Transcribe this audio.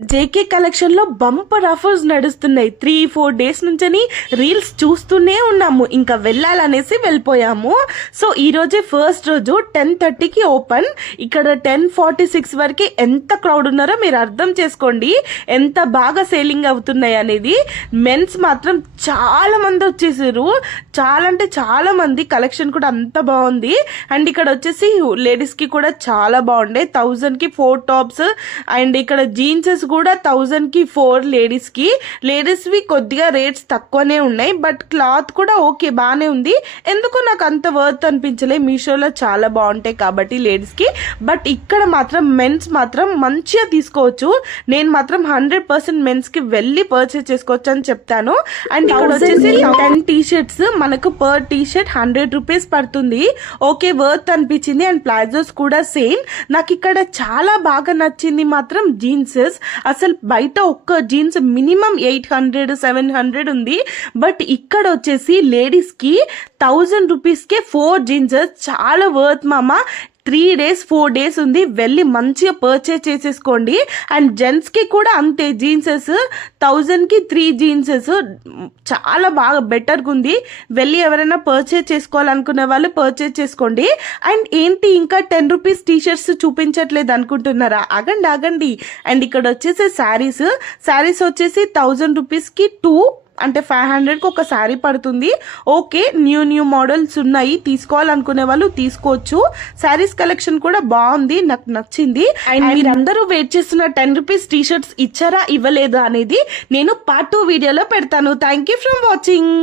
JK collection లో bumper offers నడుస్తున్నాయి. 3-4 days నుంచని reels చూస్తూనే ఉన్నాము, ఇంకా వెళ్ళాలనేసి వెళ్ళిపోయాము. సో ఈ రోజే ఫస్ట్ రోజు 10:30కి ఓపెన్. ఇక్కడ 10:46 వరకు ఎంత క్రౌడ్ ఉన్నారో మీరు అర్థం చేసుకోండి, ఎంత బాగా సేలింగ్ అవుతున్నాయి అనేది. మెన్స్ మాత్రం చాలా మంది వచ్చేసారు, చాలా అంటే చాలా మంది. కలెక్షన్ కూడా అంత బాగుంది. అండ్ ఇక్కడ వచ్చేసి లేడీస్ కి కూడా చాలా బాగుండే. 1000కి 4 టాప్స్ అండ్ ఇక్కడ జీన్సెస్ కూడా 1000కి 4 లేడీస్ వి కొద్దిగా రేట్స్ తక్కువనే ఉన్నాయి, బట్ క్లాత్ కూడా ఓకే బాగానే ఉంది. ఎందుకో నాకు అంత వర్త్ అనిపించలే. మీషోలో చాలా బాగుంటాయి కాబట్టి లేడీస్ కి, బట్ ఇక్కడ మాత్రం మెన్స్ మాత్రం మంచిగా తీసుకోవచ్చు. నేను మాత్రం 100% మెన్స్ కి వెళ్ళి పర్చేస్ చేసుకోవచ్చు అని చెప్తాను. అండ్ ఇక్కడ వచ్చేసి 10 టీ-షర్ట్స్ మనకు పర్ టీ-షర్ట్ 100 రూపీస్ పడుతుంది. ఓకే వర్త్ అనిపించింది. అండ్ ప్లాజోస్ కూడా సేమ్. నాకు ఇక్కడ చాలా బాగా నచ్చింది మాత్రం జీన్సెస్. అసలు బయట ఒక్క జీన్స్ మినిమం 800-700 ఉంది, బట్ ఇక్కడ వచ్చేసి లేడీస్ కి 1000 రూపీస్కే 4 జీన్సెస్. చాలా వర్త్ మామ. 3 డేస్ 4 డేస్ ఉంది, వెళ్ళి మంచిగా పర్చేస్ చేసేసుకోండి. అండ్ జెంట్స్ కి కూడా అంతే, జీన్సెస్ 1000కి 3 జీన్సెస్ చాలా బాగా బెటర్గా ఉంది. వెళ్ళి ఎవరైనా పర్చేస్ చేసుకోవాలనుకునే వాళ్ళు పర్చేస్ చేసుకోండి. అండ్ ఏంటి ఇంకా 10 రూపీస్ టీ-షర్ట్స్ చూపించట్లేదు అనుకుంటున్నారా? ఆగండి. అండ్ ఇక్కడ వచ్చేసి శారీస్ వచ్చేసి 1000 రూపీస్కి 2 అంటే 500కి ఒక శారీ పడుతుంది. ఓకే న్యూ మోడల్స్ ఉన్నాయి, తీసుకోవాలనుకునే వాళ్ళు తీసుకోవచ్చు. శారీస్ కలెక్షన్ కూడా బాగుంది, నాకు నచ్చింది. అండ్ మీరందరూ వెయిట్ చేస్తున్న 10 రూపీస్ టీ-షర్ట్స్ ఇచ్చారా ఇవ్వలేదా అనేది నేను పార్ట్ 2 వీడియోలో పెడతాను. Thank you for watching.